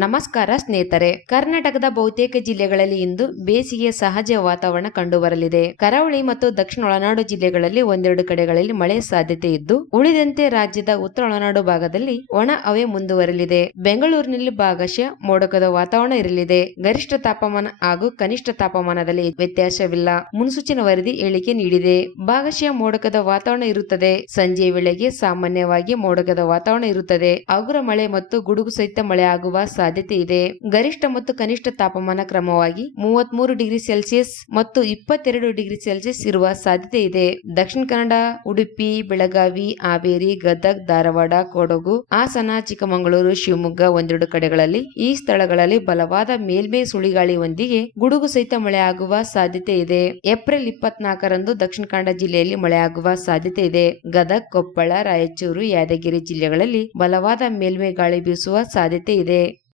ನಮಸ್ಕಾರ ಸ್ನೇಹಿತರೆ. ಕರ್ನಾಟಕದ ಬಹುತೇಕ ಜಿಲ್ಲೆಗಳಲ್ಲಿ ಇಂದು ಬೇಸಿಗೆಯ ಸಹಜ ವಾತಾವರಣ ಕಂಡುಬರಲಿದೆ. ಕರಾವಳಿ ಮತ್ತು ದಕ್ಷಿಣ ಒಳನಾಡು ಜಿಲ್ಲೆಗಳಲ್ಲಿ ಒಂದೆರಡು ಕಡೆಗಳಲ್ಲಿ ಮಳೆ ಸಾಧ್ಯತೆ ಇದ್ದು, ಉಳಿದಂತೆ ರಾಜ್ಯದ ಉತ್ತರ ಒಳನಾಡು ಭಾಗದಲ್ಲಿ ಒಣ ಹವೆ ಮುಂದುವರಲಿದೆ. ಬೆಂಗಳೂರಿನಲ್ಲಿ ಭಾಗಶಃ ಮೋಡಕದ ವಾತಾವರಣ ಇರಲಿದೆ. ಗರಿಷ್ಠ ತಾಪಮಾನ ಹಾಗೂ ಕನಿಷ್ಠ ತಾಪಮಾನದಲ್ಲಿ ವ್ಯತ್ಯಾಸವಿಲ್ಲ. ಮುನ್ಸೂಚನೆ ವರದಿ ಹೇಳಿಕೆ ನೀಡಿದೆ. ಭಾಗಶಃ ಮೋಡಕದ ವಾತಾವರಣ ಇರುತ್ತದೆ. ಸಂಜೆ ವೇಳೆಗೆ ಸಾಮಾನ್ಯವಾಗಿ ಮೋಡಕದ ವಾತಾವರಣ ಇರುತ್ತದೆ. ಹಗುರ ಮಳೆ ಮತ್ತು ಗುಡುಗು ಸಹಿತ ಮಳೆ ಆಗುವ ಸಾಧ್ಯತೆ ಇದೆ. ಗರಿಷ್ಠ ಮತ್ತು ಕನಿಷ್ಠ ತಾಪಮಾನ ಕ್ರಮವಾಗಿ ಮೂವತ್ಮೂರು ಡಿಗ್ರಿ ಸೆಲ್ಸಿಯಸ್ ಮತ್ತು ಇಪ್ಪತ್ತೆರಡು ಡಿಗ್ರಿ ಸೆಲ್ಸಿಯಸ್ ಇರುವ ಸಾಧ್ಯತೆ ಇದೆ. ದಕ್ಷಿಣ ಕನ್ನಡ, ಉಡುಪಿ, ಬೆಳಗಾವಿ, ಹಾವೇರಿ, ಗದಗ್, ಧಾರವಾಡ, ಕೊಡಗು, ಹಾಸನ, ಚಿಕ್ಕಮಗಳೂರು, ಶಿವಮೊಗ್ಗ ಒಂದೆರಡು ಕಡೆಗಳಲ್ಲಿ ಈ ಸ್ಥಳಗಳಲ್ಲಿ ಬಲವಾದ ಮೇಲ್ಮೈ ಸುಳಿಗಾಳಿಯೊಂದಿಗೆ ಗುಡುಗು ಸಹಿತ ಮಳೆ ಆಗುವ ಸಾಧ್ಯತೆ ಇದೆ. ಏಪ್ರಿಲ್ ಇಪ್ಪತ್ನಾಲ್ಕರಂದು ದಕ್ಷಿಣ ಕನ್ನಡ ಜಿಲ್ಲೆಯಲ್ಲಿ ಮಳೆ ಆಗುವ ಸಾಧ್ಯತೆ ಇದೆ. ಗದಗ್, ಕೊಪ್ಪಳ, ರಾಯಚೂರು, ಯಾದಗಿರಿ ಜಿಲ್ಲೆಗಳಲ್ಲಿ ಬಲವಾದ ಮೇಲ್ಮೈ ಗಾಳಿ ಬೀಸುವ ಸಾಧ್ಯತೆ ಇದೆ.